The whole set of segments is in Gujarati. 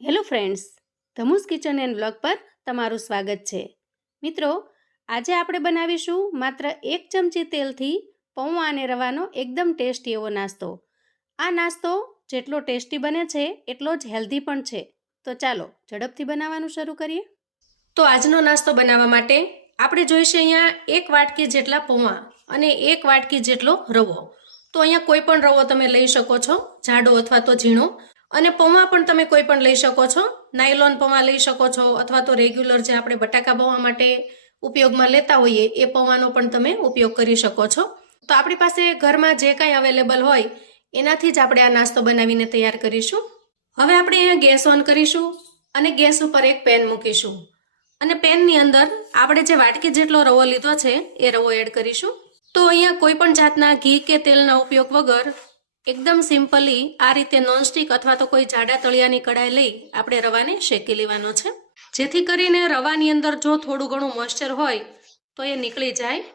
હેલો ફ્રેન્ડ્સ, ધમુસ કિચન એન્ડ બ્લોગ પર તમારું સ્વાગત છે. મિત્રો, આજે આપણે બનાવીશું માત્ર 1 ચમચી તેલથી પૌવા અને રવાનો એકદમ ટેસ્ટી એવો નાસ્તો. આ નાસ્તો જેટલો ટેસ્ટી બને છે એટલો જ હેલ્ધી પણ છે. તો ચાલો ઝડપથી બનાવવાનું શરૂ કરીએ. તો આજનો નાસ્તો બનાવવા માટે આપણે જોઈશે અહીંયા 1 વાટકી જેટલા પૌવા અને 1 વાટકી જેટલો રવો. તો અહીંયા કોઈ પણ રવો તમે લઈ શકો છો, જાડો અથવા તો ઝીણો. અને પૌવા પણ તમે કોઈ પણ લઈ શકો છો. નાયલોન પૌવા લઈ શકો છો અથવા તો રેગ્યુલર જે આપણે બટાકા પૌવા માટે ઉપયોગમાં લેતા હોઈએ એ પૌવાનો પણ તમે ઉપયોગ કરી શકો છો. તો આપણી પાસે ઘરમાં જે કાંઈ અવેલેબલ હોય એનાથી જ આપણે આ નાસ્તો બનાવીને તૈયાર કરીશું. હવે આપણે અહીંયા ગેસ ઓન કરીશું અને ગેસ ઉપર એક પેન મૂકીશું અને પેનની અંદર આપણે જે વાટકી જેટલો રવો લીધો છે એ રવો એડ કરીશું. તો અહીંયા કોઈ પણ જાતના ઘી કે તેલના ઉપયોગ વગર એકદમ સિમ્પલી આ રીતે નોનસ્ટિક અથવા તો કોઈ જાડા તળિયાની કડાઈ લઈ આપણે રવાને શેકી લેવાનો છે, જેથી કરીને રવાની અંદર જો થોડું ઘણું મોઇસ્ચર હોય તો એ નીકળી જાય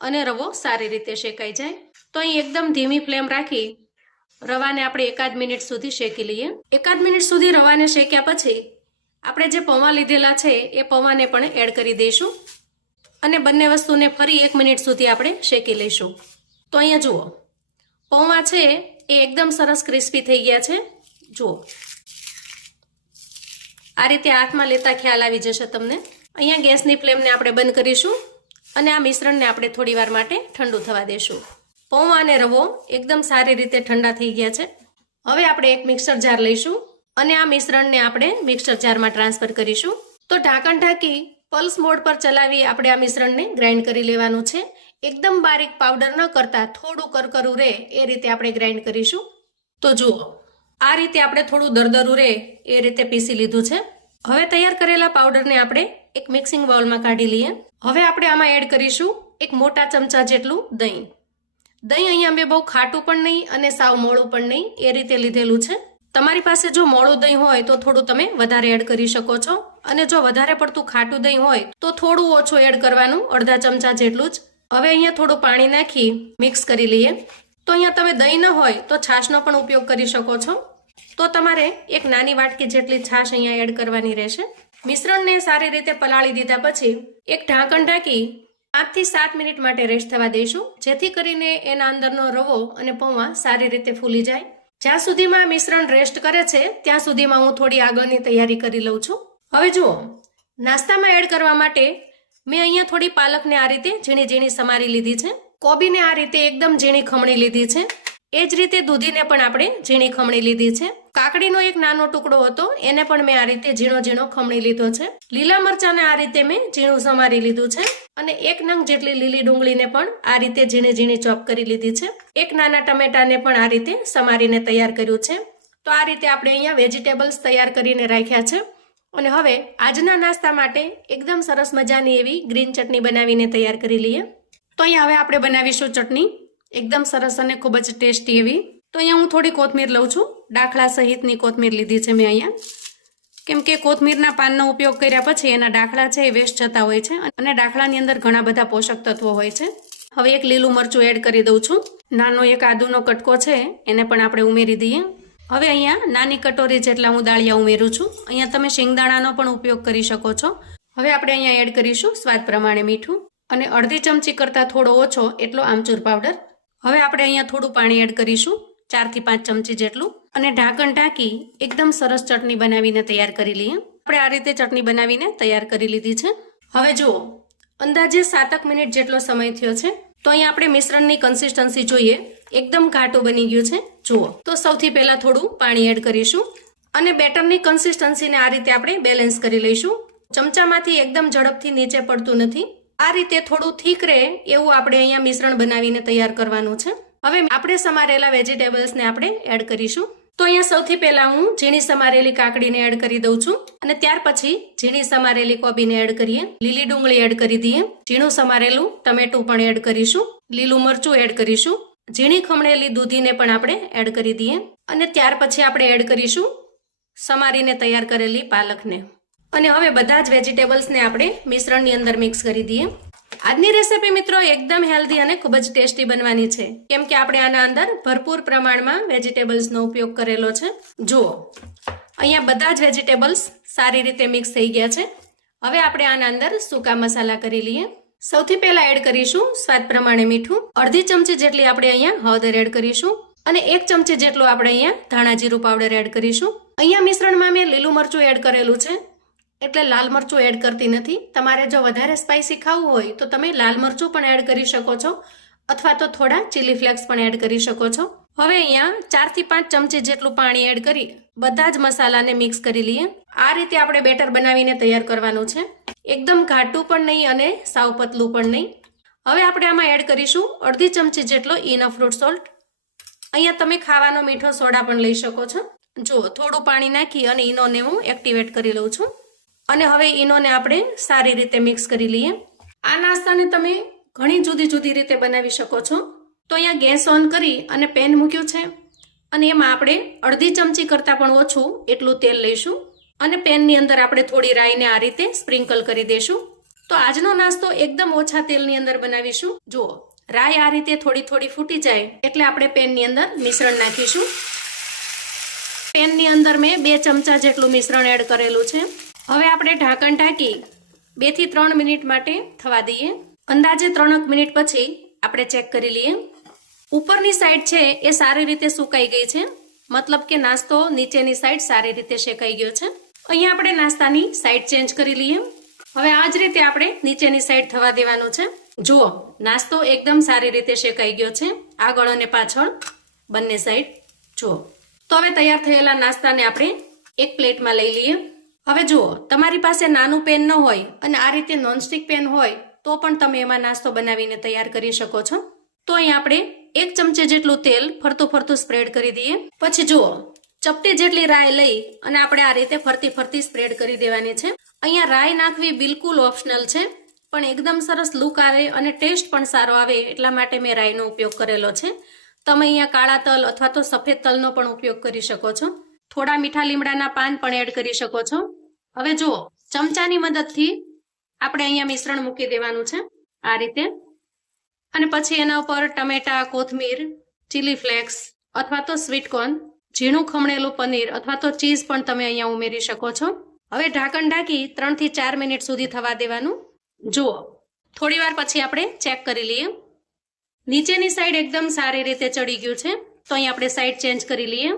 અને રવો સારી રીતે શેકાઈ જાય. તો અહીં એકદમ ધીમી ફ્લેમ રાખી રવાને આપણે 1 મિનિટ સુધી શેકી લઈએ. 1 મિનિટ સુધી રવાને શેક્યા પછી આપણે જે પૌવા લીધેલા છે એ પૌવાને પણ એડ કરી દઈશું અને બંને વસ્તુને ફરી 1 મિનિટ સુધી આપણે શેકી લઈશું. તો અહીંયા જુઓ, પૌવા છે એ એકદમ સરસ ક્રિસ્પી થઈ ગયા છે. જુઓ, આ રીતે હાથમાં લેતા ખ્યાલ આવી જશે તમને. અહીંયા ગેસની ફ્લેમને આપણે બંધ કરીશું અને આ મિશ્રણને આપણે થોડી વાર માટે ઠંડુ થવા દેશું. પૌવા અને રવો એકદમ સારી રીતે ઠંડા થઈ ગયા છે. હવે આપણે એક મિક્સર જાર લઈશું અને આ મિશ્રણને આપણે મિક્સર જારમાં ટ્રાન્સફર કરીશું. તો ઢાંકણ ઢાંકી પલ્સ મોડ પર ચલાવી આપણે આ મિશ્રણને ગ્રાઇન્ડ કરી લેવાનું છે. એકદમ બારીક પાવડર ન કરતા થોડું કરકરું રહે એ રીતે આપણે ગ્રાઇન્ડ કરીશું. તો જુઓ, આ રીતે આપણે થોડું દરદરું રહે એ રીતે પીસી લીધું છે. હવે તૈયાર કરેલા પાવડરને આપણે એક મિક્સિંગ બાઉલમાં કાઢી લઈએ. હવે આપણે આમાં એડ કરીશું 1 મોટા ચમચા જેટલું દહીં. દહીં અહીંયા મેં બહુ ખાટું પણ નહીં અને સાવ મોળું પણ નહીં એ રીતે લીધેલું છે. તમારી પાસે જો મોળું દહીં હોય તો થોડું તમે વધારે એડ કરી શકો છો અને જો વધારે પડતું ખાટું દહીં હોય તો થોડું ઓછું એડ કરવાનું, અડધા ચમચા જેટલું જ. હવે અહીંયા થોડું પાણી નાખી મિક્સ કરી લઈએ. તો અહીંયા તમે દહીં ન હોય તો છાશનો પણ ઉપયોગ કરી શકો છો. તો તમારે એક નાની વાટકી જેટલી છાશ અહીંયા એડ કરવાની રહેશે. મિશ્રણને સારી રીતે પલાળી દીધા પછી એક ઢાંકણ ઢાંકી 5 થી 7 મિનિટ માટે રેસ્ટ થવા દઈશું, જેથી કરીને એના અંદરનો રવો અને પૌવા સારી રીતે ફૂલી જાય. જ્યાં સુધીમાં મિશ્રણ રેસ્ટ કરે છે ત્યાં સુધીમાં હું થોડી આગળની તૈયારી કરી લઉં છું. હવે જુઓ, નાસ્તામાં એડ કરવા માટે મેં અહીંયા થોડી પાલકને આ રીતે ઝીણી ઝીણી સમારી લીધી છે. કોબીને આ રીતે એકદમ ઝીણી ખમણી લીધી છે. એ જ રીતે દૂધીને પણ આપણે ઝીણી ખમણી લીધી છે. કાકડીનો એક નાનો ટુકડો હતો એને પણ મેં આ રીતે ઝીણો ઝીણો ખમણી લીધો છે. લીલા મરચાંને આ રીતે મેં ઝીણું સમારી લીધું છે અને 1 નંગ જેટલી લીલી ડુંગળીને પણ આ રીતે ઝીણી ઝીણી ચોપ કરી લીધી છે. 1 નાના ટમેટાને પણ આ રીતે સમારીને તૈયાર કર્યું છે. તો આ રીતે આપણે અહીંયા વેજીટેબલ્સ તૈયાર કરીને રાખ્યા છે. અને હવે આજના નાસ્તા માટે એકદમ સરસ મજાની એવી ગ્રીન ચટણી બનાવીને તૈયાર કરી લઈએ. તો અહીંયા હવે આપણે બનાવીશું ચટણી એકદમ સરસ અને ખૂબ જ ટેસ્ટી એવી. તો અહીંયા હું થોડી કોથમીર લઉં છું. ડાખલા સહિતની કોથમીર લીધી છે મેં અહીંયા, કેમ કે કોથમીરના પાનનો ઉપયોગ કર્યા પછી એના ડાખલા છે એ વેસ્ટ જતા હોય છે અને ડાખલાની અંદર ઘણા બધા પોષક તત્વો હોય છે. હવે એક લીલું મરચું એડ કરી દઉં છું. નાનો એક આદુનો કટકો છે એને પણ આપણે ઉમેરી દઈએ. હવે અહીંયા નાની કટોરી જેટલા હું દાળિયા ઉમેરું છું. અહીંયા તમે શિંગદાણાનો પણ ઉપયોગ કરી શકો છો. હવે આપણે અહીંયા એડ કરીશું સ્વાદ પ્રમાણે મીઠું અને અડધી ચમચી કરતાં થોડો ઓછો એટલો આમચૂર પાવડર. હવે આપણે અહીંયા થોડું પાણી એડ કરીશું, 4 થી 5 ચમચી જેટલું, અને ઢાંકણ ઢાંકી એકદમ સરસ ચટણી બનાવીને તૈયાર કરી લઈએ. આપણે આ રીતે ચટણી બનાવીને તૈયાર કરી લીધી છે. હવે જુઓ, અંદાજે 7 મિનિટ જેટલો સમય થયો છે. તો અહીંયા આપણે મિશ્રણની કન્સિસ્ટન્સી જોઈએ, એકદમ ઘાટું બની ગયું છે. જુઓ, તો સૌથી પહેલા થોડું પાણી એડ કરીશું અને બેટરની કન્સિસ્ટન્સીને આ રીતે આપણે બેલેન્સ કરી લઈશું. ચમચામાંથી એકદમ ઝડપથી નીચે પડતું નથી. આ રીતે થોડું થીક રહે એવું આપણે અહીંયા મિશ્રણ બનાવીને તૈયાર કરવાનું છે. હવે આપણે સમારેલા વેજીટેબલ્સને આપણે એડ કરીશું. તો અહીંયા સૌથી પહેલા હું ઝીણી સમારેલી કાકડીને એડ કરી દઉં છું અને ત્યાર પછી ઝીણી સમારેલી કોબીને એડ કરીએ. લીલી ડુંગળી એડ કરી દઈએ. ઝીણું સમારેલું ટમેટું પણ એડ કરીશું. લીલું મરચું એડ કરીશું. ઝીણી ખમણેલી દૂધીને પણ આપણે એડ કરી દઈએ અને ત્યાર પછી આપણે એડ કરીશું સમારીને તૈયાર કરેલી પાલકને. અને હવે બધા જ વેજીટેબલ્સને આપણે મિશ્રણની અંદર મિક્સ કરી દઈએ. આજની રેસીપી મિત્રો એકદમ હેલ્ધી અને ખૂબ જ ટેસ્ટી બનવાની છે, કેમ કે આપણે આના અંદર ભરપૂર પ્રમાણમાં વેજીટેબલ્સનો ઉપયોગ કરેલો છે. જુઓ, અહીંયા બધા જ વેજીટેબલ્સ સારી રીતે મિક્સ થઈ ગયા છે. હવે આપણે આના અંદર સૂકા મસાલા કરી લઈએ. સૌથી પહેલા એડ કરીશું સ્વાદ પ્રમાણે મીઠું. અડધી ચમચી જેટલી આપણે અહીંયા હળદર એડ કરીશું અને 1 ચમચી જેટલું આપણે અહીંયા ધાણા જીરું પાવડર એડ કરીશું. અહીંયા મિશ્રણમાં મેં લીલું મરચું એડ કરેલું છે એટલે લાલ મરચું એડ કરતી નથી. તમારે જો વધારે સ્પાઇસી ખાવું હોય તો તમે લાલ મરચું પણ એડ કરી શકો છો અથવા તો થોડા ચીલી ફ્લેક્સ પણ એડ કરી શકો છો. હવે અહીંયા 4 થી 5 ચમચી જેટલું પાણી એડ કરી બધા જ મસાલાને મિક્સ કરી લઈએ. આ રીતે આપણે બેટર બનાવીને તૈયાર કરવાનું છે. એકદમ ઘાટું પણ નહીં અને સાવ પતલું પણ નહીં. હવે આપણે આમાં એડ કરીશું અડધી ચમચી જેટલો ઇનો ફ્રૂટ સોલ્ટ. અહીંયા તમે ખાવાનો મીઠો સોડા પણ લઈ શકો છો. જો થોડું પાણી નાખી અને ઇનોને હું એક્ટિવેટ કરી લઉં છું અને હવે ઇનોને આપણે સારી રીતે મિક્સ કરી લઈએ. આ નાસ્તાને તમે ઘણી જુદી જુદી રીતે બનાવી શકો છો. તો અહીંયા ગેસ ઓન કરી અને પેન મૂક્યું છે અને એમાં આપણે અડધી ચમચી કરતાં પણ ઓછું એટલું તેલ લઈશું અને પેનની અંદર આપણે થોડી રાઈને આ રીતે સ્પ્રિંકલ કરી દઈશું. તો આજનો નાસ્તો એકદમ ઓછા તેલની અંદર બનાવીશું. જુઓ રાઈ આ રીતે થોડી થોડી ફૂટી જાય એટલે આપણે પેનની અંદર મિશ્રણ નાખીશું. પેનની અંદર મેં 2 ચમચા જેટલું મિશ્રણ એડ કરેલું છે. હવે આપણે ઢાંકણ ઢાંકી 2 થી 3 મિનિટ માટે થવા દઈએ. અંદાજે 3 મિનિટ પછી આપણે ચેક કરી લઈએ. ઉપરની સાઈડ છે એ સારી રીતે સુકાઈ ગઈ છે, મતલબ કે નાસ્તો નીચેની સાઈડ સારી રીતે શેકાઈ ગયો છે. અહીંયા આપણે નાસ્તાની સાઈડ ચેન્જ કરી લઈએ. હવે આ જ રીતે આપણે નીચેની સાઈડ થવા દેવાનું છે. જુઓ નાસ્તો એકદમ સારી રીતે શેકાઈ ગયો છે, આગળ અને પાછળ બંને સાઈડ. જુઓ તો હવે તૈયાર થયેલા નાસ્તાને આપણે એક પ્લેટમાં લઈ લઈએ. હવે જુઓ તમારી પાસે નાનું પેન ન હોય અને આ રીતે નોનસ્ટિક પેન હોય તો પણ તમે એમાં નાસ્તો બનાવીને તૈયાર કરી શકો છો. તો અહીં આપણે 1 ચમચી જેટલું તેલ ફરતું ફરતું સ્પ્રેડ કરી દઈએ. પછી જુઓ ચપટી જેટલી રાઈ લઈ અને આપણે આ રીતે ફરતી ફરતી સ્પ્રેડ કરી દેવાની છે. અહીંયા રાઈ નાખવી બિલકુલ ઓપ્શનલ છે, પણ એકદમ સરસ લુક આવે અને ટેસ્ટ પણ સારો આવે એટલા માટે મેં રાઈનો ઉપયોગ કરેલો છે. તમે અહીંયા કાળા તલ અથવા તો સફેદ તલનો પણ ઉપયોગ કરી શકો છો. થોડા મીઠા લીમડાના પાન પણ એડ કરી શકો છો. હવે જુઓ ચમચાની મદદથી આપણે અહીંયા મિશ્રણ મૂકી દેવાનું છે આ રીતે, અને પછી એના ઉપર ટમેટા, કોથમીર, ચીલી ફ્લેક્સ અથવા તો સ્વીટકોર્ન, ઝીણું ખમણેલું પનીર અથવા તો ચીઝ પણ તમે અહીંયા ઉમેરી શકો છો. હવે ઢાંકણ ઢાંકી 3 થી 4 મિનિટ સુધી થવા દેવાનું. જુઓ થોડી વાર પછી આપણે ચેક કરી લઈએ. નીચેની સાઈડ એકદમ સારી રીતે ચડી ગયું છે, તો અહીં આપણે સાઈડ ચેન્જ કરી લઈએ.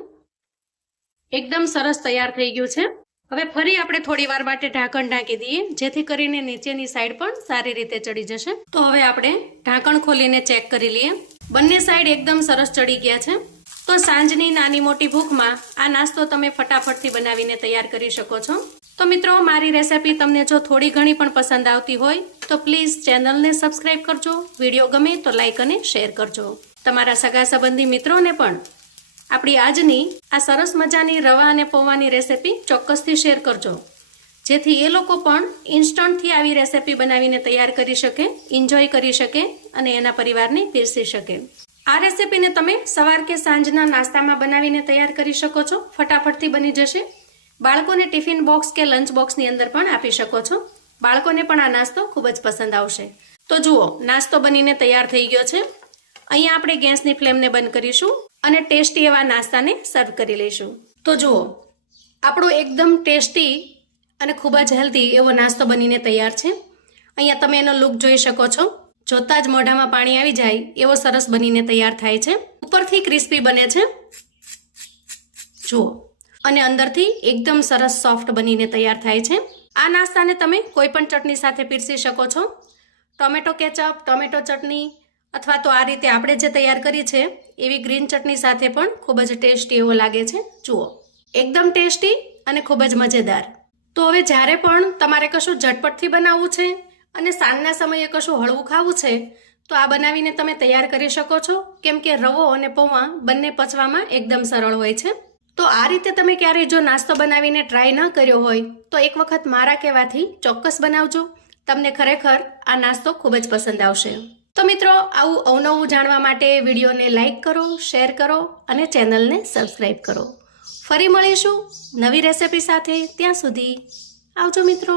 એકદમ સરસ તૈયાર થઈ ગયું છે. હવે ફરી આપણે થોડી વાર માટે ઢાંકણ ઢાંકી દઈએ જેથી કરીને નીચેની સાઈડ પણ સારી રીતે ચડી જશે. તો હવે આપણે ઢાંકણ ખોલીને ચેક કરી લઈએ. બંને સાઈડ એકદમ સરસ ચડી ગયા છે. તો સાંજની નાની મોટી ભૂખમાં આ નાસ્તો તમે ફટાફટથી બનાવીને તૈયાર કરી શકો છો. તો મિત્રો મારી રેસિપી તમને જો થોડી ઘણી પણ પસંદ આવતી હોય તો પ્લીઝ ચેનલને સબસ્ક્રાઇબ કરજો. વિડીયો ગમે તો લાઈક અને શેર કરજો. તમારા સગા સંબંધી મિત્રોને પણ આપણી આજની આ સરસ મજાની રવા અને પૌવાની રેસિપી ચોક્કસથી શેર કરજો, જેથી એ લોકો પણ ઇન્સ્ટન્ટથી આવી રેસિપી બનાવીને તૈયાર કરી શકે, એન્જોય કરી શકે અને એના પરિવારને પીરસી શકે. આ રેસિપીને તમે સવાર કે સાંજના નાસ્તામાં બનાવીને તૈયાર કરી શકો છો. ફટાફટથી બની જશે. બાળકોને ટિફિન બોક્સ કે લંચ બોક્સની અંદર પણ આપી શકો છો. બાળકોને પણ આ નાસ્તો ખૂબ જ પસંદ આવશે. તો જુઓ નાસ્તો બનીને તૈયાર થઈ ગયો છે. અહીંયા આપણે ગેસની ફ્લેમને બંધ કરીશું અને ટેસ્ટી એવા નાસ્તાને સર્વ કરી લઈશું. તો જુઓ આપણો એકદમ ટેસ્ટી અને ખૂબ જ હેલ્ધી એવો નાસ્તો બનીને તૈયાર છે. અહીંયા તમે એનો લુક જોઈ શકો છો. જોતા જ મોઢામાં પાણી આવી જાય એવો સરસ બનીને તૈયાર થાય છે. ઉપરથી ક્રિસ્પી બને છે જુઓ, અને અંદરથી એકદમ સરસ સોફ્ટ બનીને તૈયાર થાય છે. આ નાસ્તાને તમે કોઈ પણ ચટણી સાથે પીરસી શકો છો. ટોમેટો કેચઅપ, ટોમેટો ચટણી અથવા તો આ રીતે આપણે જે તૈયાર કરી છે એવી ગ્રીન ચટણી સાથે પણ ખૂબ જ ટેસ્ટી એવો લાગે છે. જુઓ એકદમ ટેસ્ટી અને ખૂબ જ મજેદાર. તો હવે જ્યારે પણ તમારે કશું ઝટપટથી બનાવવું છે અને સાંજના સમયે કશું હળવું ખાવું છે તો આ બનાવીને તમે તૈયાર કરી શકો છો, કેમ કે રવો અને પૌવા બંને પચવામાં એકદમ સરળ હોય છે. તો આ રીતે તમે ક્યારેય જો નાસ્તો બનાવીને ટ્રાય ન કર્યો હોય તો એક વખત મારા કહેવાથી ચોક્કસ બનાવજો. તમને ખરેખર આ નાસ્તો ખૂબ જ પસંદ આવશે. તો મિત્રો આવું અવનવું જાણવા માટે વિડીયોને લાઈક કરો, શેર કરો અને ચેનલને સબસ્ક્રાઈબ કરો. ફરી મળીશું નવી રેસિપી સાથે. ત્યાં સુધી આવજો મિત્રો.